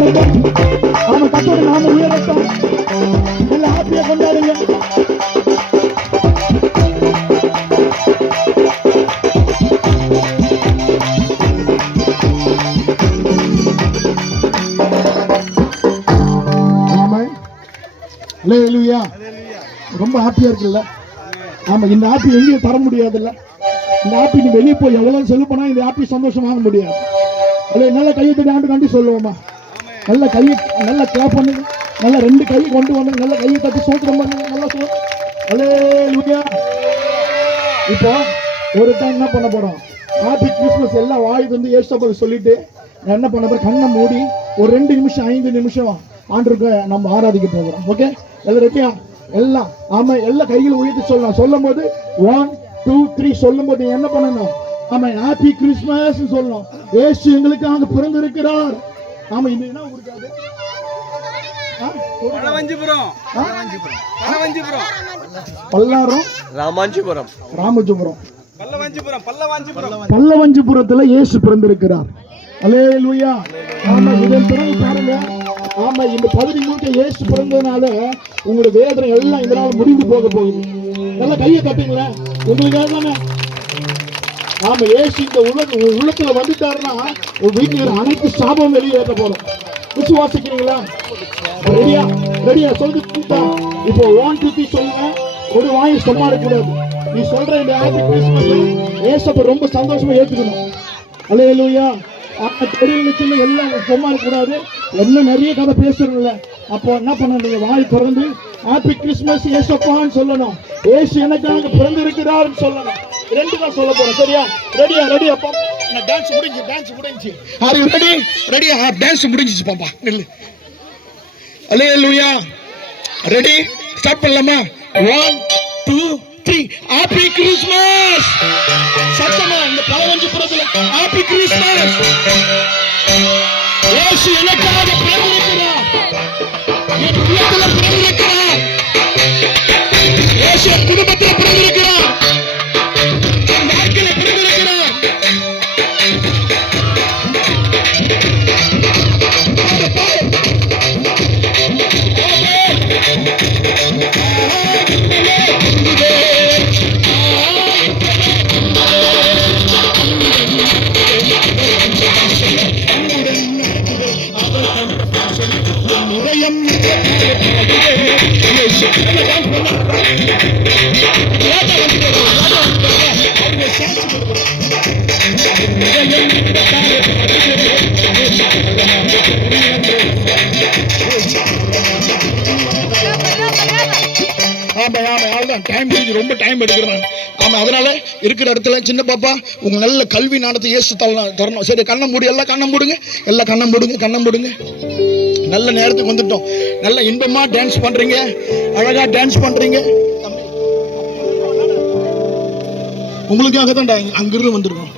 வரட்டும். ஆமா, கத்தோட நாம உயரட்டும். எல்லாம் ஹாப்பியா கொண்டாடுங்க. ரொம்ப ஹாப்பியா இருக்குல்ல? ஆமா, இந்த ஹாப்பி எங்கேயும் தர முடியாதுல்ல. இந்த ஹாப்பி நீ வெளியே போய் எவ்வளவு செலவு பண்ணா இந்த ஹாப்பி சந்தோஷம் வாங்க முடியாது. அல்ல நல்ல கையை தட்டி ஆண்டு நன்றி சொல்லுவோமா? நல்ல கையை நல்லா கிளாப் பண்ணுங்க. நல்ல ரெண்டு கை கொண்டு வந்து நல்ல கையை தட்டி சோத்திரம் பண்ணுங்க. நல்லா அல்லேலூயா. இப்போ ஒரு டைம் என்ன பண்ண போறோம்? ஹாப்பி கிறிஸ்மஸ் எல்லாம் வாய் வந்து ஏசப்பா சொல்லிட்டு என்ன பண்ண போறோம்? கண்ணை மூடி ஒரு 2 நிமிஷம் 5 நிமிஷம் ஆண்டவருக்கு நம்ம ஆராதிக்க போகிறோம். ஓகே, எல்லாம் ரெடியா? எல்லாம் ஆமா, எல்லா கைகளை உயர்த்தி சொல்லலாம். சொல்லும் போது 1 2 3 சொல்லும் போது என்ன பண்ணணும்? ஆமா, ஹாப்பி கிறிஸ்மஸ் சொல்லணும். இயேசு எங்களுக்காக பிறந்திருக்கிறார். ஆமா, இது என்ன ஊருக்காது? பல்லாரம் ராமஜபுரம் பல்லவஞ்சிபுரத்துல இயேசு பிறந்திருக்கிறார். அல்லேலூயா. ஆமா, இதன் பிறகு பாருங்க. ஆமா, இந்த பகுதி முழுக்க இயேசு பிறந்ததுனால உங்களுடைய வேதனை எல்லாம் இந்த நாள் முடிந்து போக போகுது. நல்லா கையை தட்டுங்களா உங்களுக்காக தானே. ஆமா, இயேசு இந்த உள்ளத்துல வந்துட்டாருன்னா உங்க வீட்டுல அனைத்து சாபம் வெளியேற்ற போறோம். விசுவாசிக்கிறீங்களா? ரெடியா? ரெடியா? சொல்லு. இப்போ 1 2 3 சொல்லுங்க. ஒரு வாங்கி சும்மா இருக்கக்கூடாது. நீ சொல்ற இந்த ஹாப்பி கிறிஸ்மஸ் ஏசப்ப ரொம்ப சந்தோஷமா ஏத்துக்கணும். அல்லேலூயா. தெரியல சின்ன எல்லாம் சும்மா இருக்கக்கூடாது. என்ன நிறைய கதை பேசுறீங்கல்ல, அப்போ என்ன பண்ண? வாய் திறந்து ஹாப்பி கிறிஸ்மஸ் ஏசப்பான்னு சொல்லணும். ஏசு எனக்காக பிறந்திருக்கிறார் சொல்லணும். 2 தான் சொல்ல போறேன். சரியா? ரெடியா? ரெடியா? டான்ஸ் முடிஞ்சு. Are you ready? ரெடியா? டான்ஸ் முடிஞ்சிச்சு பாப்பா. அல்லேலூயா. ரெடி? ஸ்டார்ட் பண்ணலாமா? 1 2 3 ஹாப்பி கிறிஸ்மஸ். சத்தமா இந்த பலவஞ்சிபுரத்துல ஹாப்பி கிறிஸ்மஸ். இயேசு எனக்காக பிறந்திருக்கிறார். என் உள்ளத்துல பிறந்திருக்கிறார். இயேசு என் குடும்பத்தில் பிறந்திருக்கிறார். என் வாழ்க்கையில பிறந்திருக்கிறார். ரொம்ப டைம் எடுக்கிறேன். ஆமா, அதனால இருக்கிற இடத்துல சின்ன பாப்பா உங்க நல்ல கல்வி ஞானத்தை இயேசு தரணும். சரி, கண்ணை மூடி. எல்லாம் கண்ணை மூடுங்க. எல்லாம் கண்ணை மூடுங்க. கண்ணை மூடுங்க. நல்ல நேரத்துக்கு வந்துட்டோம். நல்ல இன்பமா டான்ஸ் பண்றீங்க. அழகா டான்ஸ் பண்றீங்க. உங்களுக்காக தான் அங்கிருந்து வந்திருக்கோம்.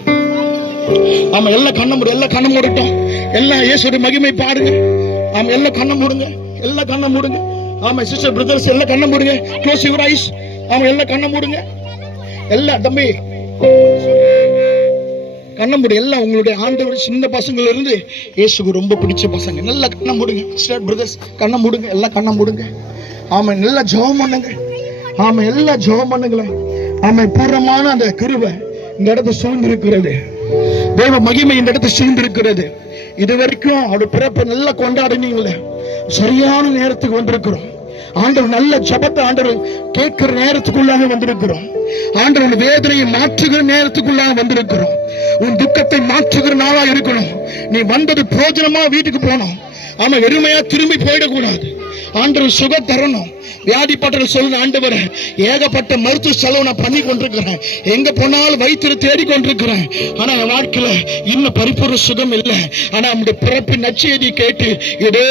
ஆமா, எல்லாம் கண்ணை மூடு. எல்லாம் கண்ணை மூடட்டும். எல்லாம் இயேசுடைய மகிமை பாருங்க. ஆமா, எல்லாம் கண்ணை மூடுங்க. எல்லாம் கண்ணை மூடுங்க. ஆமா, சிஸ்டர் பிரதர்ஸ் எல்லாம் கண்ணை மூடுங்க. Close your eyes. ஆமா, எல்லாம் கண்ணை மூடுங்க. எல்லாம் தம்பி கண்ணை மூடு. எல்லாம் உங்களுடைய ஆண்டவர் சின்ன பசங்கள்ல இருந்து இயேசுக்கு ரொம்ப பிடிச்ச பசங்க. நல்லா கண்ணை மூடுங்க. சிஸ்டர் பிரதர்ஸ் கண்ணை மூடுங்க. எல்லாம் கண்ணை மூடுங்க. ஆமா, நல்லா ஜெபம் பண்ணுங்க. ஆமா, எல்லாம் ஜெபம் பண்ணுங்களேன். ஆமா, பூர்ணமான அந்த கிருபை இந்த இடத்தை சூழ்ந்திருக்கிறது. தேவ மகிமை இந்த இடத்தை சூழ்ந்திருக்கிறது. இது வரைக்கும் அவருடைய பிறப்பை நல்லா கொண்டாடினீங்களே, சரியான நேரத்துக்கு வந்திருக்கிறோம். ஆண்டவர் நல்ல ஜபத்தை ஆண்டவர் கேட்கிற நேரத்துக்குள்ளாக வந்திருக்கிறோம். ஆண்டவர் வேதனையை மாற்றுகிற நேரத்துக்குள்ளாக வந்திருக்கிறோம். உன் துக்கத்தை மாற்றுகிற நாளா இருக்கணும். நீ வந்தது பிரோஜனமா வீட்டுக்கு போனோம். ஆமா, வெறுமையா திரும்பி போயிடக்கூடாது. ஆண்டவர் சுகம் தரணும். வியாதிப்பட்ட சொல்லுங்க, ஆண்டவர் ஏகப்பட்ட மருத்துவ செலவு நான் பண்ணி கொண்டிருக்கிறேன். எங்க போனாலும் வைத்திரு தேடி கொண்டிருக்கிறேன். ஆனா என் வாழ்க்கையில இன்னும் பரிபூர்ண சுகம் இல்லை. ஆனா நம்முடைய பிறப்பின் நற்செய்தி கேட்டு ஏதோ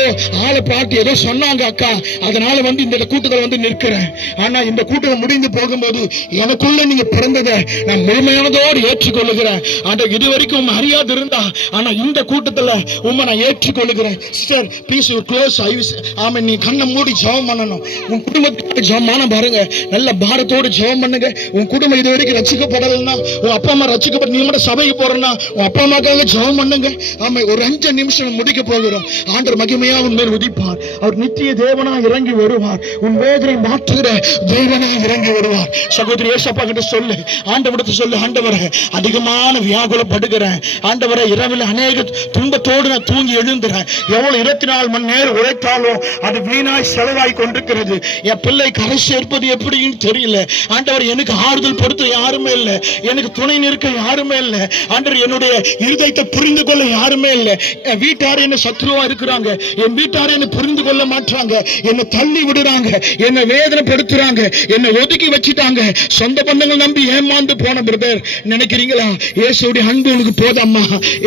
ஆளை பார்த்து ஏதோ சொன்னாங்க அக்கா, அதனால வந்து இந்த கூட்டத்தில் வந்து நிற்கிறேன். ஆனா இந்த கூட்டம் முடிந்து போகும்போது எனக்குள்ள நீங்க பிறந்ததை நான் முழுமையானதோடு ஏற்றுக்கொள்ளுகிறேன். ஆண்டவர் இது வரைக்கும் அறியாது இருந்தா, ஆனா இந்த கூட்டத்துல உண்மை நான் ஏற்றுக்கொள்ளுகிறேன். Sister please close eyes. ஆமா, நீ கண்ணை மூடி ஜெபம் பண்ணணும். உன் குடும்பத்துக்கு ஜெபமான பாருங்க, நல்ல பாரத்தோடு ஜெபம் பண்ணுங்க. உன் குடும்பம் இது வரைக்கும் ரட்சிக்கப்படலைன்னா, உன் அப்பா அம்மா ரட்சிக்கப்பட்டு நீ மட்டும் சபைக்கு போறேன்னா உன் அப்பா அம்மாக்காக ஜெபம் பண்ணுங்க. ஆமா, ஒரு 5 நிமிஷம் முடிக்க போகிறோம். ஆண்டவர் மகிமையா உன் மேல் உதிப்பார். அவர் நித்திய தேவனா இறங்கி வருவார். உன் வேதனை மாற்றுகிற தேவனா இறங்கி வருவார். சகோதரி ஏசப்பா கிட்ட சொல்லு, ஆண்டவரத்தை சொல்லு, ஆண்டவரே அதிகமான வியாகுலப்படுகிறேன். ஆண்டவரே இரவில் அநேக துன்பத்தோடு நான் தூங்கி எழுந்துறேன். எவ்வளவு 24 மணி நேரம் உழைத்தாலும் அது வீணாய் செலவாய் கொண்டிருக்கிறது. என் பிள்ளை கரை சேர்ப்பது எப்படின்னு தெரியல. ஆண்டவர் எனக்கு ஆறுதல் படுத்த யாருமே இல்லை, எனக்கு துணை நிற்க யாருமே இல்லை. ஆண்டவர் என்னுடைய இருதயத்தை புரிந்து கொள்ள யாருமே இல்லை. என் வீட்டார் என்ன சத்ருவா இருக்கிறாங்க, என் வீட்டார் என்ன புரிந்து கொள்ள மாட்டாங்க, என்னை தள்ளி விடுறாங்க, என்னை வேதனைப்படுத்துறாங்க, என்னை ஒதுக்கி வச்சுட்டாங்க. சொந்த பந்தங்கள் நம்பி ஏமாந்து போன பிரதர் நினைக்கிறீங்களா? இயேசுடைய அன்பு உனக்கு போதம்மா,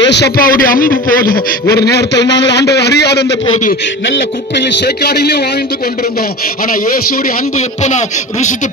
ஏசப்பாவுடைய அன்பு போதும். ஒரு நேரத்தில் நாங்கள் ஆண்டவர் அறியாத போது நல்ல குப்பையில் சேக்காடிலையும் வாழ்ந்து கொண்டிருந்தோம். ஆனா இயேசுடைய அன்பு எப்போ நான் ருசித்து